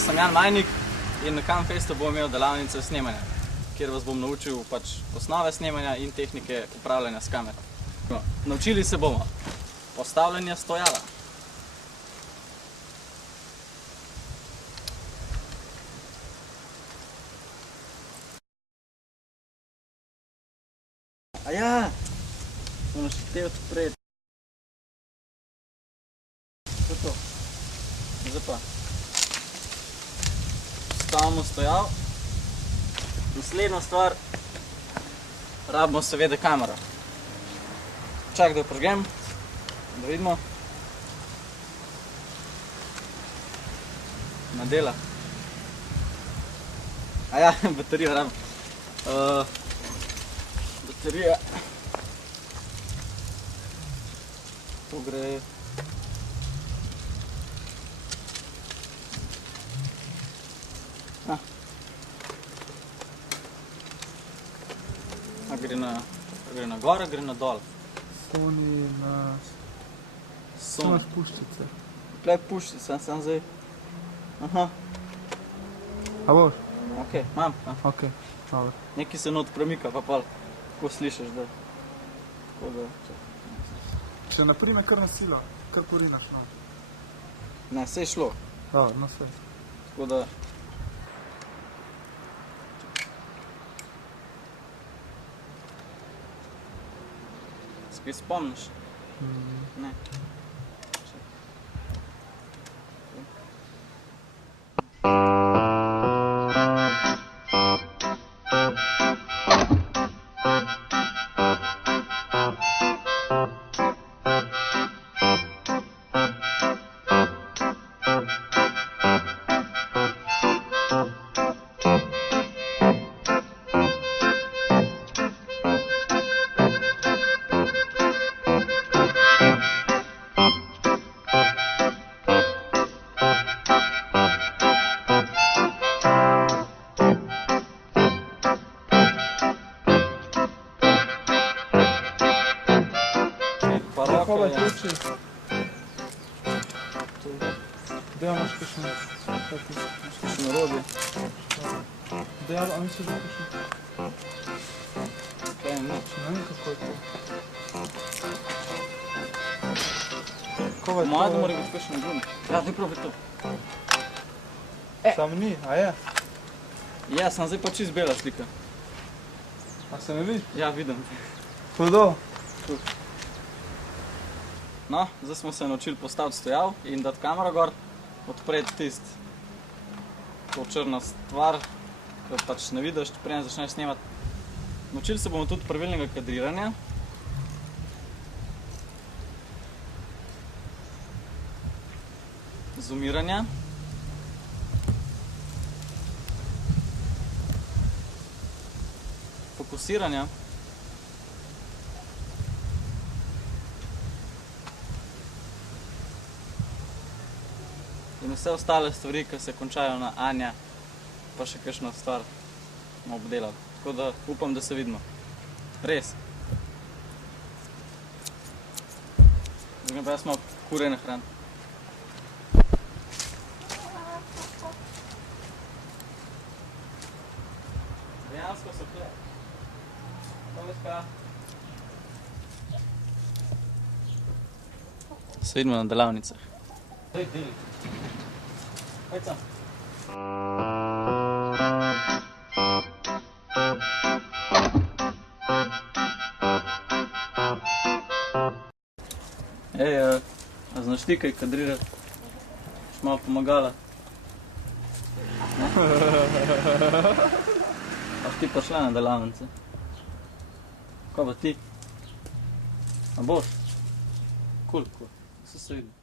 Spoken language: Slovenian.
Jaz sem Jan Majnik in na Camfestu bom imel delavnice snemanja, kjer vas bom naučil pač osnove snemanja in tehnike upravljanja s kamero. Naučili se bomo postavljanje stojala. Aja, bomo še te odpreti. To je to. Zdaj pa. Postavimo stojal. Naslednja stvar, rabimo seveda kamero. Čak, da jo prižgem, da vidimo. Ne dela. Aja, baterijo rabimo. Baterija. To gre. Gre na gore, gre na dol. Sony na... Sony na puščice. Tle je puščica, sem zdaj... Aha. A boš? Ok, imam. Ok, dobro. Nekaj se not premika, pa pol, ko slišiš, da... Tako da... Če naprina kar na silo, kar porinaš, no. Ne, se je šlo. Dobro, no sve. Tako da... Kaj spomniš? Ne. Kako je ključi? Gdje imaš kakšen? Kakšen orodje? Gdje, a misliš, da kakšen? Kaj je nič? Ne vem, kako je to. Kako je to? Moja, da mora biti kakšen drugim. Ja, zdaj probi to. Sam ni, a je? Ja, sem zdaj pa čist bela slika. A se ne vidi? Ja, vidim. Hudo? Tu. No, zdaj smo se naučili postaviti stojal in dati kamero gor, odpreti tist to črno stvar, ki pač ne vidiš, preden začneš snemati. Naučili se bomo tudi pravilnega kadriranja. Zoomiranja. Fokusiranja. In vse ostale stvari, ki se končajo na Anja, pa še kakšno stvar bomo obdelali. Tako da upam, da se vidimo. Res. Zdaj pa jaz malo kure nahranim. Dejansko so tle. Toleska. Se vidimo na delavnicah. Daj, deli. Hajde sam. Ej, a znaš ti kaj kadrirati? Boš malo pomagala? Boš ti pa šla na delavnice? Kaj pa ti? A boš? Kul, vse se vidi.